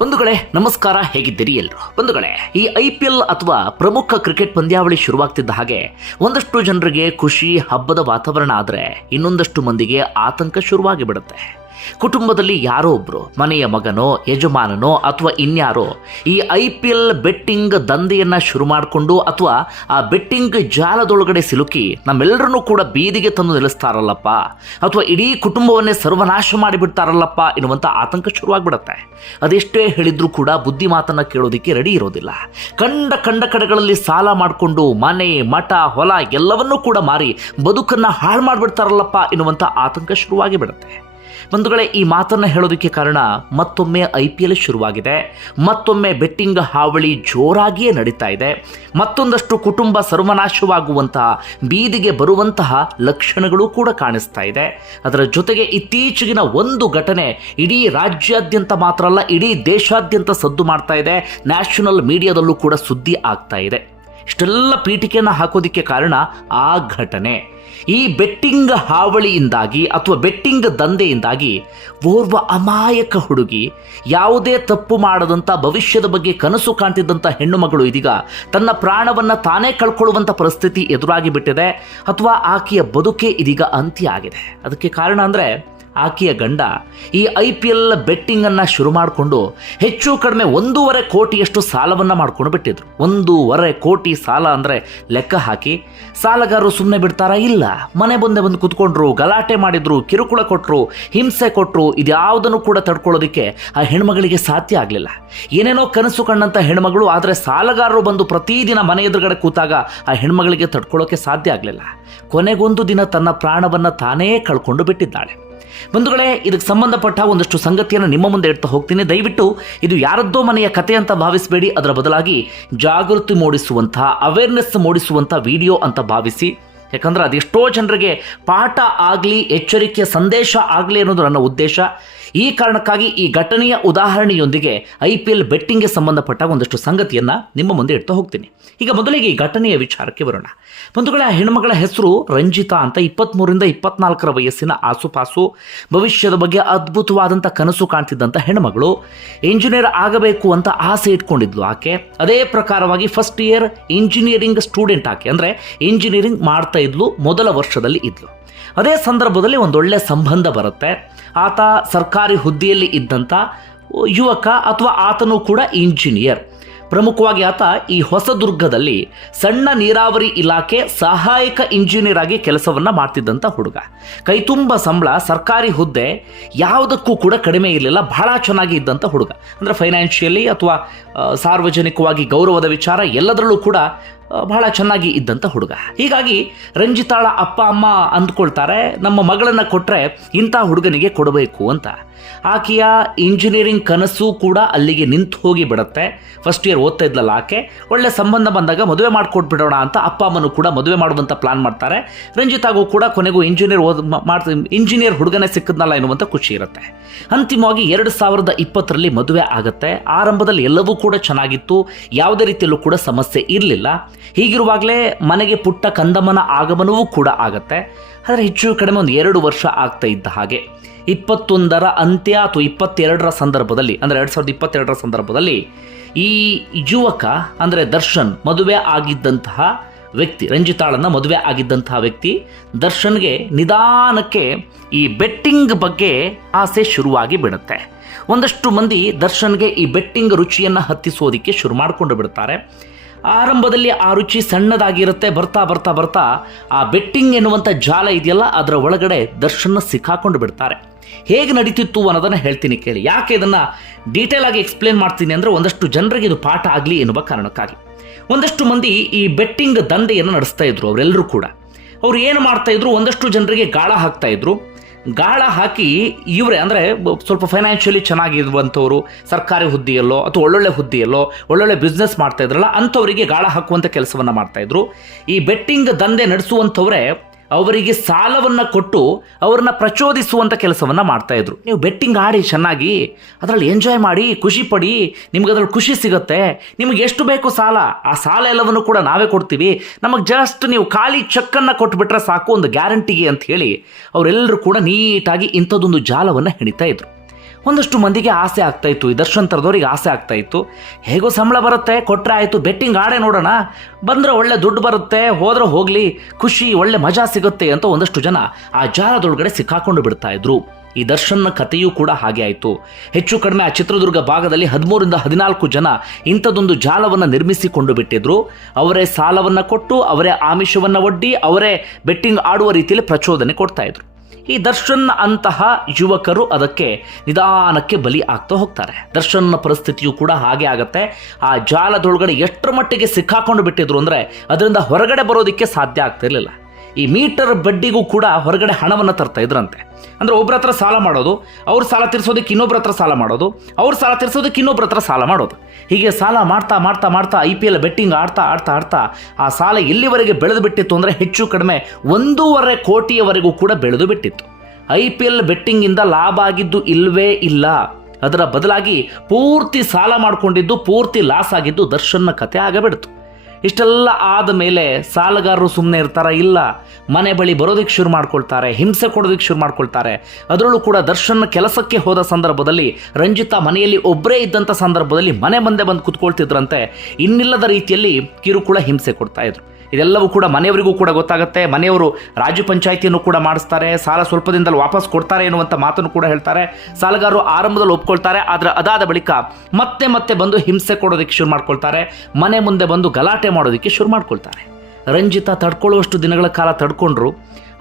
ಬಂಧುಗಳೇ, ನಮಸ್ಕಾರ. ಹೇಗಿದ್ದೀರಿ ಎಲ್ರು? ಬಂಧುಗಳೇ, ಈ ಐ ಪಿ ಎಲ್ ಅಥವಾ ಪ್ರಮುಖ ಕ್ರಿಕೆಟ್ ಪಂದ್ಯಾವಳಿ ಶುರುವಾಗ್ತಿದ್ದ ಹಾಗೆ ಒಂದಷ್ಟು ಜನರಿಗೆ ಖುಷಿ, ಹಬ್ಬದ ವಾತಾವರಣ ಆದರೆ ಇನ್ನೊಂದಷ್ಟು ಮಂದಿಗೆ ಆತಂಕ ಶುರುವಾಗಿ ಬಿಡುತ್ತೆ ಕುಟುಂಬದಲ್ಲಿ ಯಾರೋ ಒಬ್ಬರು ಮನೆಯ ಮಗನೋ, ಯಜಮಾನನೋ ಅಥವಾ ಇನ್ಯಾರೋ, ಈ ಐ ಪಿ ಎಲ್ ಬೆಟ್ಟಿಂಗ್ ದಂಧೆಯನ್ನು ಶುರು ಮಾಡಿಕೊಂಡು ಅಥವಾ ಆ ಬೆಟ್ಟಿಂಗ್ ಜಾಲದೊಳಗಡೆ ಸಿಲುಕಿ ನಮ್ಮೆಲ್ಲರನ್ನೂ ಕೂಡ ಬೀದಿಗೆ ತಂದು ನಿಲ್ಲಿಸ್ತಾರಲ್ಲಪ್ಪ, ಅಥವಾ ಇಡೀ ಕುಟುಂಬವನ್ನೇ ಸರ್ವನಾಶ ಮಾಡಿಬಿಡ್ತಾರಲ್ಲಪ್ಪ ಎನ್ನುವಂಥ ಆತಂಕ ಶುರುವಾಗ್ಬಿಡತ್ತೆ. ಅದೆಷ್ಟೇ ಹೇಳಿದ್ರೂ ಕೂಡ ಬುದ್ಧಿ ಮಾತನ್ನ ಕೇಳೋದಕ್ಕೆ ರೆಡಿ ಇರೋದಿಲ್ಲ. ಕಂಡ ಕಂಡ ಕಡೆಗಳಲ್ಲಿ ಸಾಲ ಮಾಡಿಕೊಂಡು ಮನೆ, ಮಠ, ಹೊಲ ಎಲ್ಲವನ್ನೂ ಕೂಡ ಮಾರಿ ಬದುಕನ್ನ ಹಾಳು ಮಾಡಿಬಿಡ್ತಾರಲ್ಲಪ್ಪ ಎನ್ನುವಂಥ ಆತಂಕ ಶುರುವಾಗಿ ಬಿಡುತ್ತೆ ಬಂಧುಗಳೇ, ಈ ಮಾತನ್ನು ಹೇಳೋದಕ್ಕೆ ಕಾರಣ ಮತ್ತೊಮ್ಮೆ ಐ ಪಿ ಎಲ್ ಶುರುವಾಗಿದೆ. ಮತ್ತೊಮ್ಮೆ ಬೆಟ್ಟಿಂಗ್ ಹಾವಳಿ ಜೋರಾಗಿಯೇ ನಡೀತಾ ಇದೆ. ಮತ್ತೊಂದಷ್ಟು ಕುಟುಂಬ ಸರ್ವನಾಶವಾಗುವಂತಹ, ಬೀದಿಗೆ ಬರುವಂತಹ ಲಕ್ಷಣಗಳು ಕೂಡ ಕಾಣಿಸ್ತಾ ಇದೆ. ಅದರ ಜೊತೆಗೆ ಇತ್ತೀಚೆಗಿನ ಒಂದು ಘಟನೆ ಇಡೀ ರಾಜ್ಯಾದ್ಯಂತ ಮಾತ್ರ ಅಲ್ಲ, ಇಡೀ ದೇಶಾದ್ಯಂತ ಸದ್ದು ಮಾಡ್ತಾ ಇದೆ. ನ್ಯಾಷನಲ್ ಮೀಡಿಯಾದಲ್ಲೂ ಕೂಡ ಸುದ್ದಿ ಆಗ್ತಾ ಇದೆ. ಇಷ್ಟೆಲ್ಲ ಪೀಠಿಕೆಯನ್ನು ಹಾಕೋದಕ್ಕೆ ಕಾರಣ ಆ ಘಟನೆ. ಈ ಬೆಟ್ಟಿಂಗ್ ಹಾವಳಿಯಿಂದಾಗಿ ಅಥವಾ ಬೆಟ್ಟಿಂಗ್ ದಂಧೆಯಿಂದಾಗಿ ಓರ್ವ ಅಮಾಯಕ ಹುಡುಗಿ ಯಾವುದೇ ತಪ್ಪು ಮಾಡದಂಥ ಭವಿಷ್ಯದ ಬಗ್ಗೆ ಕನಸು ಕಾಣ್ತಿದ್ದಂಥ ಹೆಣ್ಣು ಮಗಳು ಇದೀಗ ತನ್ನ ಪ್ರಾಣವನ್ನು ತಾನೇ ಕಳ್ಕೊಳ್ಳುವಂಥ ಪರಿಸ್ಥಿತಿ ಎದುರಾಗಿ ಬಿಟ್ಟಿದೆ ಅಥವಾ ಆಕೆಯ ಬದುಕೇ ಇದೀಗ ಅಂತ್ಯ ಆಗಿದೆ. ಅದಕ್ಕೆ ಕಾರಣ ಅಂದರೆ ಆಕೆಯ ಗಂಡ ಈ ಐ ಪಿ ಎಲ್ ಬೆಟ್ಟಿಂಗನ್ನು ಶುರು ಮಾಡಿಕೊಂಡು ಹೆಚ್ಚು ಕಡಿಮೆ ಒಂದೂವರೆ ಕೋಟಿಯಷ್ಟು ಸಾಲವನ್ನು ಮಾಡ್ಕೊಂಡು ಬಿಟ್ಟಿದ್ರು. ಒಂದೂವರೆ ಕೋಟಿ ಸಾಲ ಅಂದರೆ ಲೆಕ್ಕ ಹಾಕಿ ಸಾಲಗಾರರು ಸುಮ್ಮನೆ ಬಿಡ್ತಾರಾ? ಇಲ್ಲ. ಮನೆ ಮುಂದೆ ಬಂದು ಕುತ್ಕೊಂಡ್ರು, ಗಲಾಟೆ ಮಾಡಿದ್ರು, ಕಿರುಕುಳ ಕೊಟ್ಟರು ಹಿಂಸೆ ಕೊಟ್ಟರು ಇದ್ಯಾವುದನ್ನು ಕೂಡ ತಡ್ಕೊಳ್ಳೋದಕ್ಕೆ ಆ ಹೆಣ್ಮಗಳಿಗೆ ಸಾಧ್ಯ ಆಗಲಿಲ್ಲ. ಏನೇನೋ ಕನಸು ಕಂಡಂಥ ಹೆಣ್ಮಗಳು ಆದರೆ ಸಾಲಗಾರರು ಬಂದು ಪ್ರತಿದಿನ ಮನೆ ಎದುರುಗಡೆ ಕೂತಾಗ ಆ ಹೆಣ್ಮಗಳಿಗೆ ತಡ್ಕೊಳ್ಳೋಕೆ ಸಾಧ್ಯ ಆಗಲಿಲ್ಲ. ಕೊನೆಗೊಂದು ದಿನ ತನ್ನ ಪ್ರಾಣವನ್ನು ತಾನೇ ಕಳ್ಕೊಂಡು ಬಿಟ್ಟಿದ್ದಾಳೆ. ಬಂಧುಗಳೇ, ಇದಕ್ಕೆ ಸಂಬಂಧಪಟ್ಟ ಒಂದಷ್ಟು ಸಂಗತಿಯನ್ನು ನಿಮ್ಮ ಮುಂದೆ ಇಡ್ತಾ ಹೋಗ್ತೀನಿ. ದಯವಿಟ್ಟು ಇದು ಯಾರದ್ದೋ ಮನೆಯ ಕತೆ ಅಂತ ಭಾವಿಸಬೇಡಿ. ಅದರ ಬದಲಾಗಿ ಜಾಗೃತಿ ಮೂಡಿಸುವಂತಹ ಅವೇರ್ನೆಸ್ ಮೂಡಿಸುವಂಥ ವಿಡಿಯೋ ಅಂತ ಭಾವಿಸಿ. ಯಾಕಂದ್ರೆ ಅದೆಷ್ಟೋ ಜನರಿಗೆ ಪಾಠ ಆಗಲಿ ಎಚ್ಚರಿಕೆಯ ಸಂದೇಶ ಆಗಲಿ ಅನ್ನೋದು ನನ್ನ ಉದ್ದೇಶ. ಈ ಕಾರಣಕ್ಕಾಗಿ ಈ ಘಟನೆಯ ಉದಾಹರಣೆಯೊಂದಿಗೆ ಐ ಪಿ ಎಲ್ ಬೆಟ್ಟಿಂಗ್ಗೆ ಸಂಬಂಧಪಟ್ಟ ಒಂದಷ್ಟು ಸಂಗತಿಯನ್ನು ನಿಮ್ಮ ಮುಂದೆ ಇಡ್ತಾ ಹೋಗ್ತೀನಿ. ಈಗ ಮೊದಲಿಗೆ ಈ ಘಟನೆಯ ವಿಚಾರಕ್ಕೆ ಬರೋಣ. ಬಂಧುಗಳ ಹೆಣ್ಮಗಳ ಹೆಸರು ರಂಜಿತಾ ಅಂತ ಇಪ್ಪತ್ತ್ಮೂರಿಂದ ಇಪ್ಪತ್ನಾಲ್ಕರ ವಯಸ್ಸಿನ ಆಸುಪಾಸು, ಭವಿಷ್ಯದ ಬಗ್ಗೆ ಅದ್ಭುತವಾದಂಥ ಕನಸು ಕಾಣ್ತಿದ್ದಂಥ ಹೆಣ್ಮಗಳು. ಇಂಜಿನಿಯರ್ ಆಗಬೇಕು ಅಂತ ಆಸೆ ಇಟ್ಕೊಂಡಿದ್ಲು ಆಕೆ. ಅದೇ ಪ್ರಕಾರವಾಗಿ ಫಸ್ಟ್ ಇಯರ್ ಇಂಜಿನಿಯರಿಂಗ್ ಸ್ಟೂಡೆಂಟ್ ಆಕೆ. ಅಂದರೆ ಇಂಜಿನಿಯರಿಂಗ್ ಮಾಡ್ತಾ ಇದ್ಲು, ಮೊದಲ ವರ್ಷದಲ್ಲಿ ಇದ್ಲು. ಅದೇ ಸಂದರ್ಭದಲ್ಲಿ ಒಂದೊಳ್ಳೆ ಸಂಬಂಧ ಬರುತ್ತೆ. ಆತ ಸರ್ಕಾರಿ ಹುದ್ದೆಯಲ್ಲಿ ಇದ್ದಂಥ ಯುವಕ ಅಥವಾ ಆತನು ಕೂಡ ಇಂಜಿನಿಯರ್ ಪ್ರಮುಖವಾಗಿ ಆತ ಈ ಹೊಸದುರ್ಗದಲ್ಲಿ ಸಣ್ಣ ನೀರಾವರಿ ಇಲಾಖೆ ಸಹಾಯಕ ಇಂಜಿನಿಯರ್ ಆಗಿ ಕೆಲಸವನ್ನ ಮಾಡ್ತಿದ್ದಂಥ ಹುಡುಗ. ಕೈತುಂಬ ಸಂಬಳ, ಸರ್ಕಾರಿ ಹುದ್ದೆ ಯಾವುದಕ್ಕೂ ಕೂಡ ಕಡಿಮೆ ಇರಲಿಲ್ಲ, ಬಹಳ ಚೆನ್ನಾಗಿ ಇದ್ದಂಥ ಹುಡುಗ. ಅಂದ್ರೆ ಫೈನಾನ್ಷಿಯಲಿ ಅಥವಾ ಸಾರ್ವಜನಿಕವಾಗಿ ಗೌರವದ ವಿಚಾರ ಎಲ್ಲದರಲ್ಲೂ ಕೂಡ ಬಹಳ ಚೆನ್ನಾಗಿ ಇದ್ದಂಥ ಹುಡುಗ. ಹೀಗಾಗಿ ರಂಜಿತಾಳ ಅಪ್ಪ, ಅಮ್ಮ ಅಂದ್ಕೊಳ್ತಾರೆ, ನಮ್ಮ ಮಗಳನ್ನ ಕೊಟ್ಟರೆ ಇಂಥ ಹುಡುಗನಿಗೆ ಕೊಡಬೇಕು ಅಂತ. ಆಕೆಯ ಇಂಜಿನಿಯರಿಂಗ್ ಕನಸು ಕೂಡ ಅಲ್ಲಿಗೆ ನಿಂತು ಹೋಗಿ ಬಿಡುತ್ತೆ. ಫಸ್ಟ್ ಇಯರ್ ಓದ್ತಾ ಇದ್ಲಲ್ಲ ಆಕೆ. ಒಳ್ಳೆ ಸಂಬಂಧ ಬಂದಾಗ ಮದುವೆ ಮಾಡಿಕೊಟ್ಬಿಡೋಣ ಅಂತ ಅಪ್ಪ ಅಮ್ಮನೂ ಕೂಡ ಮದುವೆ ಮಾಡುವಂಥ ಪ್ಲಾನ್ ಮಾಡ್ತಾರೆ. ರಂಜಿತಾಗೂ ಕೂಡ ಕೊನೆಗೂ ಇಂಜಿನಿಯರ್ ಓದ್ ಮಾಡ್ತಾ ಇಂಜಿನಿಯರ್ ಹುಡುಗನೇ ಸಿಕ್ಕದ್ನಲ್ಲ ಎನ್ನುವಂಥ ಖುಷಿ ಇರುತ್ತೆ. ಅಂತಿಮವಾಗಿ ಎರಡು ಸಾವಿರದ ಇಪ್ಪತ್ತರಲ್ಲಿ ಮದುವೆ ಆಗುತ್ತೆ. ಆರಂಭದಲ್ಲಿ ಎಲ್ಲವೂ ಕೂಡ ಚೆನ್ನಾಗಿತ್ತು. ಯಾವುದೇ ರೀತಿಯಲ್ಲೂ ಕೂಡ ಸಮಸ್ಯೆ ಇರಲಿಲ್ಲ. ಹೀಗಿರುವಾಗಲೇ ಮನೆಗೆ ಪುಟ್ಟ ಕಂದಮ್ಮನ ಆಗಮನವೂ ಕೂಡ ಆಗತ್ತೆ. ಆದರೆ ಹೆಚ್ಚು ಕಡಿಮೆ ಒಂದು ಎರಡು ವರ್ಷ ಆಗ್ತಾ ಇದ್ದ ಹಾಗೆ. ಇಪ್ಪತ್ತೊಂದರ ಅಂತ್ಯ ಅಥವಾ ಇಪ್ಪತ್ತೆರಡರ ಸಂದರ್ಭದಲ್ಲಿ, ಅಂದರೆ ಎರಡು ಸಾವಿರದ ಇಪ್ಪತ್ತೆರಡರ ಸಂದರ್ಭದಲ್ಲಿ ಈ ಯುವಕ, ಅಂದರೆ ದರ್ಶನ್, ಮದುವೆ ಆಗಿದ್ದಂತಹ ವ್ಯಕ್ತಿ, ರಂಜಿತಾಳನ್ನ ಮದುವೆ ಆಗಿದ್ದಂತಹ ವ್ಯಕ್ತಿ ದರ್ಶನ್ಗೆ ನಿಧಾನಕ್ಕೆ ಈ ಬೆಟ್ಟಿಂಗ್ ಬಗ್ಗೆ ಆಸೆ ಶುರುವಾಗಿ ಬಿಡುತ್ತೆ. ಒಂದಷ್ಟು ಮಂದಿ ದರ್ಶನ್ಗೆ ಈ ಬೆಟ್ಟಿಂಗ್ ರುಚಿಯನ್ನು ಹತ್ತಿಸೋದಕ್ಕೆ ಶುರು ಮಾಡಿಕೊಂಡು ಬಿಡ್ತಾರೆ. ಆರಂಭದಲ್ಲಿ ಆ ರುಚಿ ಸಣ್ಣದಾಗಿರುತ್ತೆ, ಬರ್ತಾ ಬರ್ತಾ ಬರ್ತಾ, ಆ ಬೆಟ್ಟಿಂಗ್ ಎನ್ನುವಂಥ ಜಾಲ ಇದೆಯಲ್ಲ, ಅದರ ಒಳಗಡೆ ದರ್ಶನ ಸಿಕ್ಕಾಕೊಂಡು ಬಿಡ್ತಾರೆ. ಹೇಗೆ ನಡೀತಿತ್ತು ಅನ್ನೋದನ್ನು ಹೇಳ್ತೀನಿ ಕೇಳಿ. ಯಾಕೆ ಇದನ್ನು ಡೀಟೇಲ್ ಆಗಿ ಎಕ್ಸ್ಪ್ಲೇನ್ ಮಾಡ್ತೀನಿ ಅಂದರೆ ಒಂದಷ್ಟು ಜನರಿಗೆ ಇದು ಪಾಠ ಆಗಲಿ ಎನ್ನುವ ಕಾರಣಕ್ಕಾಗಿ. ಒಂದಷ್ಟು ಮಂದಿ ಈ ಬೆಟ್ಟಿಂಗ್ ದಂಧೆಯನ್ನು ನಡೆಸ್ತಾ ಇದ್ರು ಅವರೆಲ್ಲರೂ ಕೂಡ. ಅವ್ರು ಏನು ಮಾಡ್ತಾ ಇದ್ರು? ಒಂದಷ್ಟು ಜನರಿಗೆ ಗಾಳ ಹಾಕ್ತಾ ಇದ್ರು. ಗಾಳ ಹಾಕಿ ಇವರೇ, ಅಂದರೆ ಸ್ವಲ್ಪ ಫೈನಾನ್ಷಿಯಲಿ ಚೆನ್ನಾಗಿರುವಂಥವ್ರು, ಸರ್ಕಾರಿ ಹುದ್ದೆಯಲ್ಲೋ ಅಥವಾ ಒಳ್ಳೊಳ್ಳೆ ಹುದ್ದೆಯಲ್ಲೋ ಒಳ್ಳೊಳ್ಳೆ ಬಿಸ್ನೆಸ್ ಮಾಡ್ತಾ ಇದ್ರಲ್ಲ, ಅಂಥವರಿಗೆ ಗಾಳ ಹಾಕುವಂಥ ಕೆಲಸವನ್ನು ಮಾಡ್ತಾಯಿದ್ರು ಈ ಬೆಟ್ಟಿಂಗ್ ದಂಧೆ ನಡೆಸುವಂಥವರೇ ಅವರಿಗೆ ಸಾಲವನ್ನು ಕೊಟ್ಟು ಅವ್ರನ್ನ ಪ್ರಚೋದಿಸುವಂಥ ಕೆಲಸವನ್ನು ಮಾಡ್ತಾಯಿದ್ರು ನೀವು ಬೆಟ್ಟಿಂಗ್ ಆಡಿ ಚೆನ್ನಾಗಿ, ಅದರಲ್ಲಿ ಎಂಜಾಯ್ ಮಾಡಿ, ಖುಷಿ ಪಡಿ, ನಿಮ್ಗೆ ಅದ್ರಲ್ಲಿ ಖುಷಿ ಸಿಗುತ್ತೆ, ನಿಮಗೆ ಎಷ್ಟು ಬೇಕು ಸಾಲ, ಆ ಸಾಲ ಎಲ್ಲವನ್ನು ಕೂಡ ನಾವೇ ಕೊಡ್ತೀವಿ. ನಮಗೆ ಜಸ್ಟ್ ನೀವು ಖಾಲಿ ಚೆಕ್ಕನ್ನು ಕೊಟ್ಟುಬಿಟ್ರೆ ಸಾಕು, ಒಂದು ಗ್ಯಾರಂಟಿಗೆ ಅಂತ ಹೇಳಿ ಅವರೆಲ್ಲರೂ ಕೂಡ ನೀಟಾಗಿ ಇಂಥದ್ದೊಂದು ಜಾಲವನ್ನು ಹೆಣಿತಾ ಇದ್ರು. ಒಂದಷ್ಟು ಮಂದಿಗೆ ಆಸೆ ಆಗ್ತಾ ಇತ್ತು. ಈ ದರ್ಶನ್ ಥರದವ್ರಿಗೆ ಆಸೆ ಆಗ್ತಾ ಇತ್ತು. ಹೇಗೋ ಸಂಬಳ ಬರುತ್ತೆ ಕೊಟ್ಟರೆ ಆಯಿತು, ಬೆಟ್ಟಿಂಗ್ ಆಡೇ ನೋಡೋಣ. ಬಂದರೆ ಒಳ್ಳೆ ದುಡ್ಡು ಬರುತ್ತೆ, ಹೋದ್ರೆ ಹೋಗಲಿ, ಖುಷಿ, ಒಳ್ಳೆ ಮಜಾ ಸಿಗುತ್ತೆ ಅಂತ ಒಂದಷ್ಟು ಜನ ಆ ಜಾಲದೊಳಗಡೆ ಸಿಕ್ಕಾಕೊಂಡು ಬಿಡ್ತಾ ಇದ್ರು. ಈ ದರ್ಶನ್ನ ಕಥೆಯೂ ಕೂಡ ಹಾಗೆ ಆಯಿತು. ಹೆಚ್ಚು ಕಡಿಮೆ ಆ ಚಿತ್ರದುರ್ಗ ಭಾಗದಲ್ಲಿ ಹದಿಮೂರಿಂದ ಹದಿನಾಲ್ಕು ಜನ ಇಂಥದ್ದೊಂದು ಜಾಲವನ್ನು ನಿರ್ಮಿಸಿಕೊಂಡು ಬಿಟ್ಟಿದ್ರು. ಅವರೇ ಸಾಲವನ್ನು ಕೊಟ್ಟು, ಅವರೇ ಆಮಿಷವನ್ನು ಒಡ್ಡಿ, ಅವರೇ ಬೆಟ್ಟಿಂಗ್ ಆಡುವ ರೀತಿಯಲ್ಲಿ ಪ್ರಚೋದನೆ ಕೊಡ್ತಾ ಇದ್ರು. ಈ ದರ್ಶನ್ ಅಂತಹ ಯುವಕರು ಅದಕ್ಕೆ ನಿಧಾನಕ್ಕೆ ಬಲಿ ಆಗ್ತಾ ಹೋಗ್ತಾರೆ. ದರ್ಶನ್ ಪರಿಸ್ಥಿತಿಯು ಕೂಡ ಹಾಗೆ ಆಗತ್ತೆ. ಆ ಜಾಲದೊಳಗಡೆ ಎಷ್ಟರ ಮಟ್ಟಿಗೆ ಸಿಕ್ಕಾಕೊಂಡು ಬಿಟ್ಟಿದ್ರು ಅಂದರೆ ಅದರಿಂದ ಹೊರಗಡೆ ಬರೋದಕ್ಕೆ ಸಾಧ್ಯ ಆಗ್ತಿರ್ಲಿಲ್ಲ. ಈ ಮೀಟರ್ ಬಡ್ಡಿಗೂ ಕೂಡ ಹೊರಗಡೆ ಹಣವನ್ನು ತರ್ತಾ ಇದ್ರಂತೆ. ಅಂದ್ರೆ ಒಬ್ರ ಹತ್ರ ಸಾಲ ಮಾಡೋದು, ಅವ್ರ ಸಾಲ ತೀರಿಸೋದಕ್ಕೆ ಇನ್ನೊಬ್ರ ಹತ್ರ ಸಾಲ ಮಾಡೋದು, ಅವ್ರ ಸಾಲ ತೀರಿಸೋದಕ್ಕೆ ಇನ್ನೊಬ್ರ ಹತ್ರ ಸಾಲ ಮಾಡೋದು. ಹೀಗೆ ಸಾಲ ಮಾಡ್ತಾ ಮಾಡ್ತಾ ಮಾಡ್ತಾ ಐ ಪಿ ಎಲ್ ಬೆಟ್ಟಿಂಗ್ ಆಡ್ತಾ ಆಡ್ತಾ ಆಡ್ತಾ ಆ ಸಾಲ ಎಲ್ಲಿವರೆಗೆ ಬೆಳೆದು ಬಿಟ್ಟಿತ್ತು ಅಂದರೆ ಹೆಚ್ಚು ಕಡಿಮೆ ಒಂದೂವರೆ ಕೋಟಿಯವರೆಗೂ ಕೂಡ ಬೆಳೆದು ಬಿಟ್ಟಿತ್ತು. ಐ ಪಿ ಎಲ್ ಬೆಟ್ಟಿಂಗಿಂದ ಲಾಭ ಆಗಿದ್ದು ಇಲ್ಲವೇ ಇಲ್ಲ. ಅದರ ಬದಲಾಗಿ ಪೂರ್ತಿ ಸಾಲ ಮಾಡಿಕೊಂಡಿದ್ದು, ಪೂರ್ತಿ ಲಾಸ್ ಆಗಿದ್ದು ದರ್ಶನ್ನ ಕತೆ ಆಗಬಿಡ್ತು. ಇಷ್ಟೆಲ್ಲ ಆದ ಮೇಲೆ ಸಾಲಗಾರರು ಸುಮ್ಮನೆ ಇರ್ತಾರ? ಇಲ್ಲ. ಮನೆ ಬಳಿ ಬರೋದಕ್ಕೆ ಶುರು ಮಾಡ್ಕೊಳ್ತಾರೆ, ಹಿಂಸೆ ಕೊಡೋದಕ್ಕೆ ಶುರು ಮಾಡ್ಕೊಳ್ತಾರೆ. ಅದರಲ್ಲೂ ಕೂಡ ದರ್ಶನ್ ಕೆಲಸಕ್ಕೆ ಹೋದ ಸಂದರ್ಭದಲ್ಲಿ ರಂಜಿತಾ ಮನೆಯಲ್ಲಿ ಒಬ್ಬರೇ ಇದ್ದಂಥ ಸಂದರ್ಭದಲ್ಲಿ ಮನೆ ಮುಂದೆ ಬಂದು ಕುತ್ಕೊಳ್ತಿದ್ರಂತೆ. ಇನ್ನಿಲ್ಲದ ರೀತಿಯಲ್ಲಿ ಕಿರುಕುಳ ಹಿಂಸೆ ಕೊಡ್ತಾ ಇದ್ರು. ಇದೆಲ್ಲವೂ ಕೂಡ ಮನೆಯವರಿಗೂ ಕೂಡ ಗೊತ್ತಾಗುತ್ತೆ. ಮನೆಯವರು ರಾಜ್ಯ ಪಂಚಾಯಿತಿಯನ್ನು ಕೂಡ ಮಾಡಿಸ್ತಾರೆ. ಸಾಲ ಸ್ವಲ್ಪ ದಿನದಲ್ಲಿ ವಾಪಸ್ ಕೊಡ್ತಾರೆ ಎನ್ನುವಂಥ ಮಾತನ್ನು ಕೂಡ ಹೇಳ್ತಾರೆ. ಸಾಲಗಾರರು ಆರಂಭದಲ್ಲಿ ಒಪ್ಕೊಳ್ತಾರೆ, ಆದರೆ ಅದಾದ ಬಳಿಕ ಮತ್ತೆ ಮತ್ತೆ ಬಂದು ಹಿಂಸೆ ಕೊಡೋದಕ್ಕೆ ಶುರು ಮಾಡ್ಕೊಳ್ತಾರೆ. ಮನೆ ಮುಂದೆ ಬಂದು ಗಲಾಟೆ ಮಾಡೋದಕ್ಕೆ ಶುರು ಮಾಡ್ಕೊಳ್ತಾರೆ. ರಂಜಿತ ತಡ್ಕೊಳ್ಳುವಷ್ಟು ದಿನಗಳ ಕಾಲ ತಡ್ಕೊಂಡ್ರು,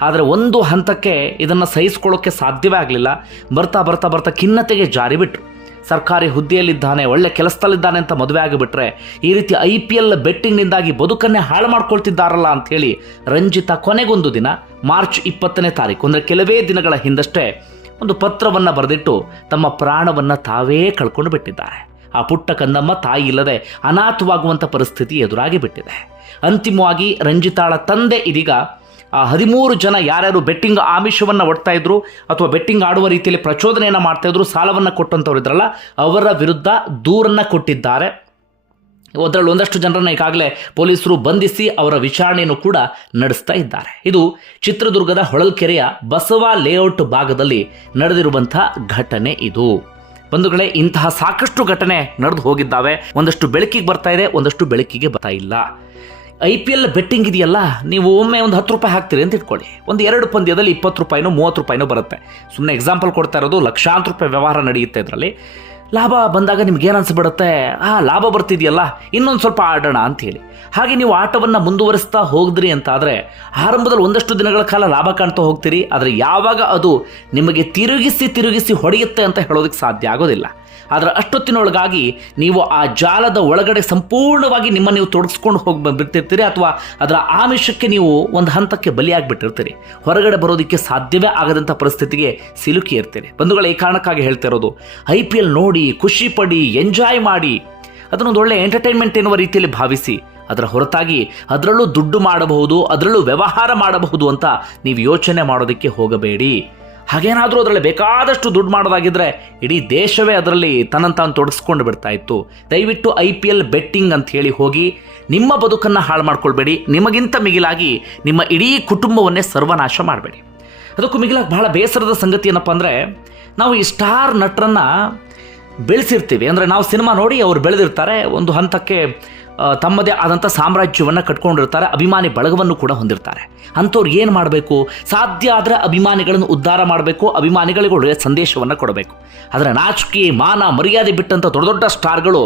ಆದರೆ ಒಂದು ಹಂತಕ್ಕೆ ಇದನ್ನು ಸಹಿಸ್ಕೊಳ್ಳೋಕ್ಕೆ ಸಾಧ್ಯವೇ ಆಗಲಿಲ್ಲ. ಬರ್ತಾ ಬರ್ತಾ ಬರ್ತಾ ಖಿನ್ನತೆಗೆ ಜಾರಿ ಬಿಟ್ಟರು ಸರ್ಕಾರಿ ಹುದ್ದೆಯಲ್ಲಿದ್ದಾನೆ, ಒಳ್ಳೆ ಕೆಲಸದಲ್ಲಿದ್ದಾನೆ ಅಂತ ಮದುವೆ ಆಗಿಬಿಟ್ರೆ, ಈ ರೀತಿ ಐ ಪಿ ಎಲ್ ಬೆಟ್ಟಿಂಗ್ನಿಂದಾಗಿ ಬದುಕನ್ನೇ ಹಾಳು ಮಾಡ್ಕೊಳ್ತಿದ್ದಾರಲ್ಲ ಅಂಥೇಳಿ ರಂಜಿತಾ ಕೊನೆಗೊಂದು ದಿನ, ಮಾರ್ಚ್ ಇಪ್ಪತ್ತನೇ ತಾರೀಕು, ಅಂದರೆ ಕೆಲವೇ ದಿನಗಳ ಹಿಂದಷ್ಟೇ, ಒಂದು ಪತ್ರವನ್ನು ಬರೆದಿಟ್ಟು ತಮ್ಮ ಪ್ರಾಣವನ್ನು ತಾವೇ ಕಳ್ಕೊಂಡು ಬಿಟ್ಟಿದ್ದಾರೆ. ಆ ಪುಟ್ಟ ಕಂದಮ್ಮ ತಾಯಿ ಇಲ್ಲದೆ ಅನಾಥವಾಗುವಂಥ ಪರಿಸ್ಥಿತಿ ಎದುರಾಗಿ ಬಿಟ್ಟಿದೆ. ಅಂತಿಮವಾಗಿ ರಂಜಿತಾಳ ತಂದೆ ಇದೀಗ, ಆ ಹದಿಮೂರು ಜನ ಯಾರ್ಯಾರು ಬೆಟ್ಟಿಂಗ್ ಆಮಿಷವನ್ನು ಒಡ್ತಾ ಇದ್ರು ಅಥವಾ ಬೆಟ್ಟಿಂಗ್ ಆಡುವ ರೀತಿಯಲ್ಲಿ ಪ್ರಚೋದನೆಯನ್ನು ಮಾಡ್ತಾ ಇದ್ರು, ಸಾಲವನ್ನು ಕೊಟ್ಟಂಥವ್ರು ಇದ್ರಲ್ಲ, ಅವರ ವಿರುದ್ಧ ದೂರನ್ನು ಕೊಟ್ಟಿದ್ದಾರೆ. ಅದರಲ್ಲಿ ಒಂದಷ್ಟು ಜನರನ್ನು ಈಗಾಗಲೇ ಪೊಲೀಸರು ಬಂಧಿಸಿ ಅವರ ವಿಚಾರಣೆಯನ್ನು ಕೂಡ ನಡೆಸ್ತಾ ಇದ್ದಾರೆ. ಇದು ಚಿತ್ರದುರ್ಗದ ಹೊಳಲ್ಕೆರೆಯ ಬಸವ ಲೇಔಟ್ ಭಾಗದಲ್ಲಿ ನಡೆದಿರುವಂಥ ಘಟನೆ ಇದು. ಬಂಧುಗಳೇ, ಇಂತಹ ಸಾಕಷ್ಟು ಘಟನೆ ನಡೆದು ಹೋಗಿದ್ದಾವೆ. ಒಂದಷ್ಟು ಬೆಳಕಿಗೆ ಬರ್ತಾ ಇದೆ, ಒಂದಷ್ಟು ಬೆಳಕಿಗೆ ಬರ್ತಾ ಇಲ್ಲ. ಐ ಪಿ ಎಲ್ ಬೆಟ್ಟಿಂಗ್ ಇದೆಯಲ್ಲ, ನೀವು ಒಮ್ಮೆ ಒಂದು ಹತ್ತು ರೂಪಾಯಿ ಹಾಕ್ತೀರಿ ಅಂತ ಇಟ್ಕೊಳ್ಳಿ. ಒಂದು ಎರಡು ಪಂದ್ಯದಲ್ಲಿ ಇಪ್ಪತ್ತು ರೂಪಾಯಿನೋ, ಮೂವತ್ತು ರೂಪಾಯಿನೋ ಬರುತ್ತೆ. ಸುಮ್ಮನೆ ಎಕ್ಸಾಂಪಲ್ ಕೊಡ್ತಾ ಇರೋದು, ಲಕ್ಷಾಂತರ ರೂಪಾಯಿ ವ್ಯವಹಾರ ನಡೆಯುತ್ತೆ ಇದರಲ್ಲಿ. ಲಾಭ ಬಂದಾಗ ನಿಮ್ಗೇನು ಅನ್ಸ್ಬಿಡುತ್ತೆ? ಆ, ಲಾಭ ಬರ್ತಿದೆಯಲ್ಲ, ಇನ್ನೊಂದು ಸ್ವಲ್ಪ ಆಡೋಣ ಅಂತ ಹೇಳಿ. ಹಾಗೆ ನೀವು ಆಟವನ್ನು ಮುಂದುವರಿಸ್ತಾ ಹೋಗಿದ್ರಿ ಅಂತಾದರೆ, ಆರಂಭದಲ್ಲಿ ಒಂದಷ್ಟು ದಿನಗಳ ಕಾಲ ಲಾಭ ಕಾಣ್ತಾ ಹೋಗ್ತೀರಿ, ಆದರೆ ಯಾವಾಗ ಅದು ನಿಮಗೆ ತಿರುಗಿಸಿ ತಿರುಗಿಸಿ ಹೊಡೆಯುತ್ತೆ ಅಂತ ಹೇಳೋದಕ್ಕೆ ಸಾಧ್ಯ ಆಗೋದಿಲ್ಲ. ಆದರೆ ಅಷ್ಟೊತ್ತಿನೊಳಗಾಗಿ ನೀವು ಆ ಜಾಲದ ಒಳಗಡೆ ಸಂಪೂರ್ಣವಾಗಿ ನಿಮ್ಮ ನೀವು ತೊಡಗಿಸ್ಕೊಂಡು ಹೋಗಿ ಬಿಟ್ಟಿರ್ತೀರಿ ಅಥವಾ ಅದರ ಆಮಿಷಕ್ಕೆ ನೀವು ಒಂದು ಹಂತಕ್ಕೆ ಬಲಿಯಾಗಿಬಿಟ್ಟಿರ್ತೀರಿ. ಹೊರಗಡೆ ಬರೋದಕ್ಕೆ ಸಾಧ್ಯವೇ ಆಗದಂಥ ಪರಿಸ್ಥಿತಿಗೆ ಸಿಲುಕಿ ಇರ್ತೀರಿ. ಬಂಧುಗಳ, ಈ ಕಾರಣಕ್ಕಾಗಿ ಹೇಳ್ತಿರೋದು ಐ ಪಿ ಎಲ್ ನೋಡಿ, ಖುಷಿ ಪಡಿ, ಎಂಜಾಯ್ ಮಾಡಿ, ಅದನ್ನೊಂದು ಒಳ್ಳೆ ಎಂಟರ್ಟೈನ್ಮೆಂಟ್ ಎನ್ನುವ ರೀತಿಯಲ್ಲಿ ಭಾವಿಸಿ, ಅದರ ಹೊರತಾಗಿ ಅದರಲ್ಲೂ ದುಡ್ಡು ಮಾಡಬಹುದು, ಅದರಲ್ಲೂ ವ್ಯವಹಾರ ಮಾಡಬಹುದು ಅಂತ ನೀವು ಯೋಚನೆ ಮಾಡೋದಕ್ಕೆ ಹೋಗಬೇಡಿ. ಹಾಗೇನಾದರೂ ಅದರಲ್ಲಿ ಬೇಕಾದಷ್ಟು ದುಡ್ಡು ಮಾಡೋದಾಗಿದ್ರೆ ಇಡೀ ದೇಶವೇ ಅದರಲ್ಲಿ ತನ್ನನ್ನು ತಾನು ತೊಡಗಿಸ್ಕೊಂಡು ಬಿಡ್ತಾ ಇತ್ತು. ದಯವಿಟ್ಟು ಐ ಪಿ ಎಲ್ ಬೆಟ್ಟಿಂಗ್ ಅಂತ ಹೇಳಿ ಹೋಗಿ, ನಿಮ್ಮ ಬದುಕನ್ನು ಹಾಳು ಮಾಡ್ಕೊಳ್ಬೇಡಿ, ನಿಮಗಿಂತ ಮಿಗಿಲಾಗಿ ನಿಮ್ಮ ಇಡೀ ಕುಟುಂಬವನ್ನೇ ಸರ್ವನಾಶ ಮಾಡಬೇಡಿ. ಅದಕ್ಕೂ ಮಿಗಿಲಾಗಿ ಬಹಳ ಬೇಸರದ ಸಂಗತಿ ಏನಪ್ಪ ಅಂದರೆ, ನಾವು ಈ ಸ್ಟಾರ್ ನಟರನ್ನು ಬೆಳೆಸಿರ್ತೀವಿ. ಅಂದರೆ ನಾವು ಸಿನಿಮಾ ನೋಡಿ ಅವ್ರು ಬೆಳೆದಿರ್ತಾರೆ, ಒಂದು ಹಂತಕ್ಕೆ ತಮ್ಮದೇ ಆದಂಥ ಸಾಮ್ರಾಜ್ಯವನ್ನು ಕಟ್ಕೊಂಡಿರ್ತಾರೆ, ಅಭಿಮಾನಿ ಬಳಗವನ್ನು ಕೂಡ ಹೊಂದಿರ್ತಾರೆ. ಅಂಥವ್ರು ಏನು ಮಾಡಬೇಕು? ಸಾಧ್ಯ ಆದರೆ ಅಭಿಮಾನಿಗಳನ್ನು ಉದ್ಧಾರ ಮಾಡಬೇಕು, ಅಭಿಮಾನಿಗಳಿಗೆ ಸಂದೇಶವನ್ನು ಕೊಡಬೇಕು. ಆದರೆ ನಾಚಿಕೆ, ಮಾನ, ಮರ್ಯಾದೆ ಬಿಟ್ಟಂಥ ದೊಡ್ಡ ದೊಡ್ಡ ಸ್ಟಾರ್ಗಳು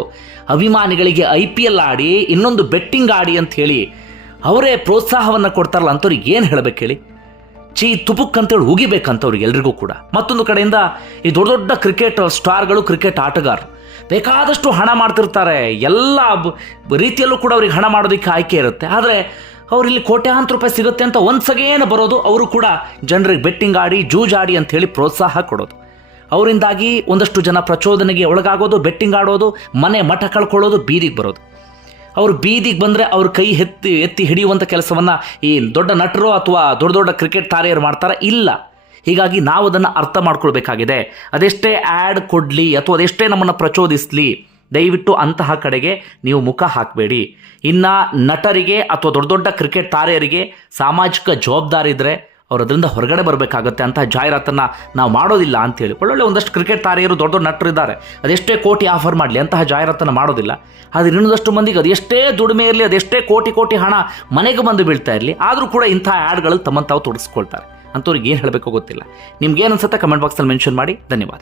ಅಭಿಮಾನಿಗಳಿಗೆ ಐ ಪಿ ಎಲ್ ಆಡಿ, ಇನ್ನೊಂದು ಬೆಟ್ಟಿಂಗ್ ಆಡಿ ಅಂತ ಹೇಳಿ ಅವರೇ ಪ್ರೋತ್ಸಾಹವನ್ನು ಕೊಡ್ತಾರಲ್ಲ, ಅಂಥವ್ರಿಗೆ ಏನು ಹೇಳಬೇಕು ಹೇಳಿ? ಚೀ ತುಪುಕ್ ಅಂತೇಳಿ ಉಗಿಬೇಕಂತವ್ರಿಗೆ ಎಲ್ರಿಗೂ ಕೂಡ. ಮತ್ತೊಂದು ಕಡೆಯಿಂದ ಈ ದೊಡ್ಡ ದೊಡ್ಡ ಕ್ರಿಕೆಟ್ ಸ್ಟಾರ್ಗಳು, ಕ್ರಿಕೆಟ್ ಆಟಗಾರರು ಬೇಕಾದಷ್ಟು ಹಣ ಮಾಡ್ತಿರ್ತಾರೆ. ಎಲ್ಲ ರೀತಿಯಲ್ಲೂ ಕೂಡ ಅವ್ರಿಗೆ ಹಣ ಮಾಡೋದಕ್ಕೆ ಆಯ್ಕೆ ಇರುತ್ತೆ. ಆದರೆ ಅವರಿಲ್ಲಿ ಕೋಟ್ಯಾಂತರ ರೂಪಾಯಿ ಸಿಗುತ್ತೆ ಅಂತ ಒಂದು ಸಗೇನು ಬರೋದು, ಅವರು ಕೂಡ ಜನರಿಗೆ ಬೆಟ್ಟಿಂಗ್ ಆಡಿ ಜೂಜಾಡಿ ಹೇಳಿ ಪ್ರೋತ್ಸಾಹ ಕೊಡೋದು. ಅವರಿಂದಾಗಿ ಒಂದಷ್ಟು ಜನ ಪ್ರಚೋದನೆಗೆ ಒಳಗಾಗೋದು, ಬೆಟ್ಟಿಂಗ್ ಆಡೋದು, ಮನೆ ಮಠ ಕಳ್ಕೊಳ್ಳೋದು, ಬೀದಿಗೆ ಬರೋದು. ಅವರು ಬೀದಿಗೆ ಬಂದರೆ ಅವ್ರ ಕೈ ಎತ್ತಿ ಎತ್ತಿ ಹಿಡಿಯುವಂಥ ಕೆಲಸವನ್ನು ಈ ದೊಡ್ಡ ನಟರು ಅಥವಾ ದೊಡ್ಡ ದೊಡ್ಡ ಕ್ರಿಕೆಟ್ ತಾರೆಯರು ಮಾಡ್ತಾರೆ? ಇಲ್ಲ. ಹೀಗಾಗಿ ನಾವು ಅದನ್ನು ಅರ್ಥ ಮಾಡ್ಕೊಳ್ಬೇಕಾಗಿದೆ. ಅದೆಷ್ಟೇ ಆ್ಯಡ್ ಕೊಡಲಿ ಅಥವಾ ಅದೆಷ್ಟೇ ನಮ್ಮನ್ನು ಪ್ರಚೋದಿಸಲಿ, ದಯವಿಟ್ಟು ಅಂತಹ ಕಡೆಗೆ ನೀವು ಮುಖ ಹಾಕಬೇಡಿ. ಇನ್ನು ನಟರಿಗೆ ಅಥವಾ ದೊಡ್ಡ ದೊಡ್ಡ ಕ್ರಿಕೆಟ್ ತಾರೆಯರಿಗೆ ಸಾಮಾಜಿಕ ಜವಾಬ್ದಾರಿ ಇದ್ದರೆ ಅವರು ಅದರಿಂದ ಹೊರಗಡೆ ಬರಬೇಕಾಗತ್ತೆ. ಅಂತ ಜಾಹೀರಾತನ್ನು ನಾವು ಮಾಡೋದಿಲ್ಲ ಅಂತೇಳಿ ಒಳ್ಳೊಳ್ಳೆ ಒಂದಷ್ಟು ಕ್ರಿಕೆಟ್ ತಾರೆಯರು, ದೊಡ್ಡ ದೊಡ್ಡ ನಟರು ಇದ್ದಾರೆ ಅದೆಷ್ಟೇ ಕೋಟಿ ಆಫರ್ ಮಾಡಲಿ, ಅಂತಹ ಜಾಹೀರಾತನ್ನು ಮಾಡೋದಿಲ್ಲ. ಆದರೆ ಇನ್ನೊಂದಷ್ಟು ಮಂದಿಗೆ ಅದೆಷ್ಟೇ ದುಡಿಮೆ ಇರಲಿ, ಅದೆಷ್ಟೇ ಕೋಟಿ ಕೋಟಿ ಹಣ ಮನೆಗೆ ಬಂದು ಬೀಳ್ತಾ ಇರಲಿ, ಆದರೂ ಕೂಡ ಇಂಥ ಆ್ಯಡ್ಗಳು ತಮ್ಮನ್ನು ತಾವು ತೊಡಗಿಸ್ಕೊಳ್ತಾರೆ ಅಂಥವ್ರಿಗೆ ಏನು ಹೇಳಬೇಕು ಗೊತ್ತಿಲ್ಲ. ನಿಮ್ಗೆ ಏನು ಅನ್ಸುತ್ತೆ ಕಮೆಂಟ್ ಬಾಕ್ಸಲ್ಲಿ ಮೆನ್ಷನ್ ಮಾಡಿ. ಧನ್ಯವಾದ.